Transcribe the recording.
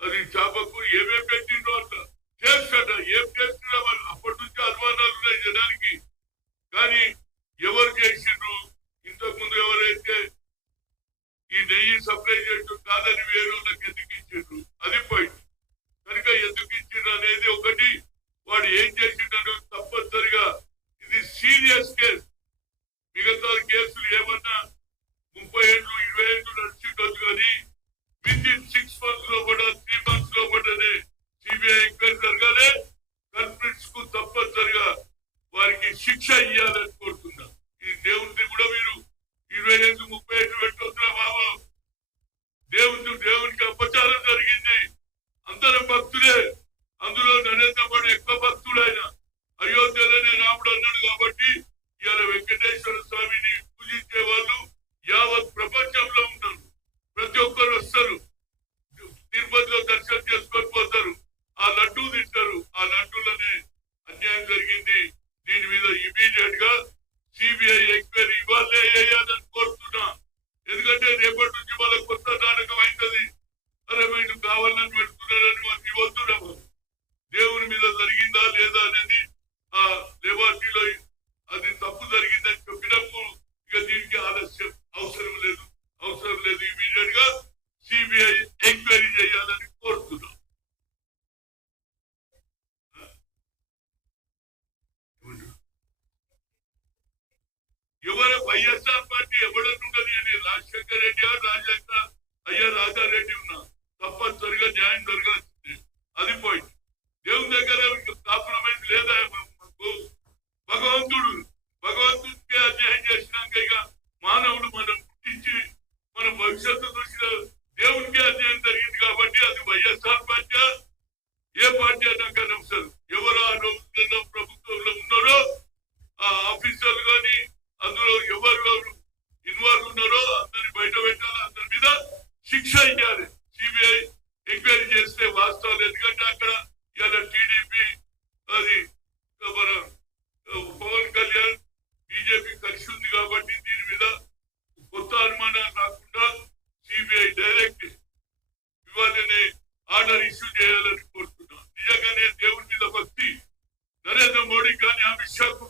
అది చేపకు ఏమేమి పెట్టిండ్రో అంట టేస్ట్ అట ఏం టేస్ట్ వాళ్ళు అప్పటి నుంచి అనుమానాలు ఉన్నాయి జనానికి. కానీ ఎవరు చేసిండ్రు ఇంతకు ముందు ఎవరైతే ఈ నెయ్యి సప్లై చేయడం కాదని వేరే వాళ్ళకి ఎందుకు ఇచ్చిండ్రు అది పాయింట్. కనుక ఎందుకు ఇచ్చిండ్రు అనేది ఒకటి, వాడు ఏం చేసిండో తప్పనిసరిగా ఇది సీరియస్ కేసు. మిగతా కేసులు ఏమన్నా 30 ఏళ్ళు 20 ఏళ్ళు నడిచిండొచ్చు కానీ వితిన్ 6 months లోపల 3 months లోపలనే సిబిఐ ఎంక్వైరీ జరగాలి. కల్ప్రిట్స్ కు తప్పనిసరిగా వారికి శిక్ష ఇవ్వాలని కోరుతున్నా. ఈ దేవుడిని కూడా మీరు 20 ఏళ్ళు 30 ఏళ్ళు పెట్టొద్దురా బాబు. దేవునికి అపచారం జరిగింది. అందరం భక్తులే, అందులో నరేంద్ర మోడీ ఎక్కువ భక్తుడు. ఆయన అయోధ్యలోనే రాముడు అన్నాడు కాబట్టి ఇవాళ వెంకటేశ్వర స్వామిని పూజించే వాళ్ళు యావత్ ప్రపంచంలో ఉన్నారు. ప్రతి ఒక్కరు వస్తారు, తిరుపతిలో దర్శనం చేసుకొని పోతారు, ఆ లడ్డూ తింటారు. ఆ లడ్డూలనే అన్యాయం జరిగింది. దీని మీద ఇమీడియట్ గా సిబిఐ ఎంక్వైరీ ఇవాళే వేయాలని కోరుతున్నా. ఎందుకంటే రేపటి నుంచి వాళ్ళకి కొత్త నాటకం అవుతుంది. అరే వీళ్ళు కావాలని పెడుతున్నారని మాకు ఇవ్వద్దురా. దేవుని మీద జరిగిందా లేదా అనేది ఆ లెబార్టీలో అది తప్పు జరిగిందని చెప్పినప్పుడు ఇక దీనికి ఆలస్యం అవసరం లేదు. ఇమీడియట్ గా సిబిఐ ఎంక్వైరీ చేయాలని కోరుతున్నాం. ఎవరు వైఎస్ఆర్ పార్టీ ఎవడనున్నది అని రాజశేఖర్ రెడ్డి రాజారెడ్డి ఉన్నా తప్పనిసరిగా న్యాయం జరగాల్సిందే. అది పాయింట్. దేవుని దగ్గర కాంప్రమైజ్ లేదా మనకు? భగవంతుడికి అన్యాయం చేసినాక ఇక మానవుడు మనం పుట్టించి మన భవిష్యత్తు చూసిన దేవునికి అన్యాయం జరిగింది కాబట్టి అది వైఎస్ఆర్ పార్టీ ఏ పార్టీ అయినా కనవసరం. ఎవరు ఆ రోజుల్లో ప్రభుత్వంలో ఉన్నారో ఆ ఆఫీసర్లు కానీ అందులో ఎవరు ఇన్వాల్వ్ ఉన్నారో అందరిని బయట పెట్టాలి, అందరి మీద శిక్ష ఇవ్వాలి. సిబిఐ ఎంక్వైరీ చేస్తే వాస్తవాలు. ఎందుకంటే అక్కడ ఇలా టీడీపీ అది మన పవన్ కళ్యాణ్ బీజేపీ కలిసి ఉంది కాబట్టి దీని మీద కొత్త అనుమానాలు రాకుండా సిబిఐ డైరెక్ట్ ఇవాళనే ఆర్డర్ ఇష్యూ చేయాలని కోరుతున్నాం. నిజంగానే దేవుడి మీద భక్తి నరేంద్ర మోడీ కానీ అమిత్ షాకు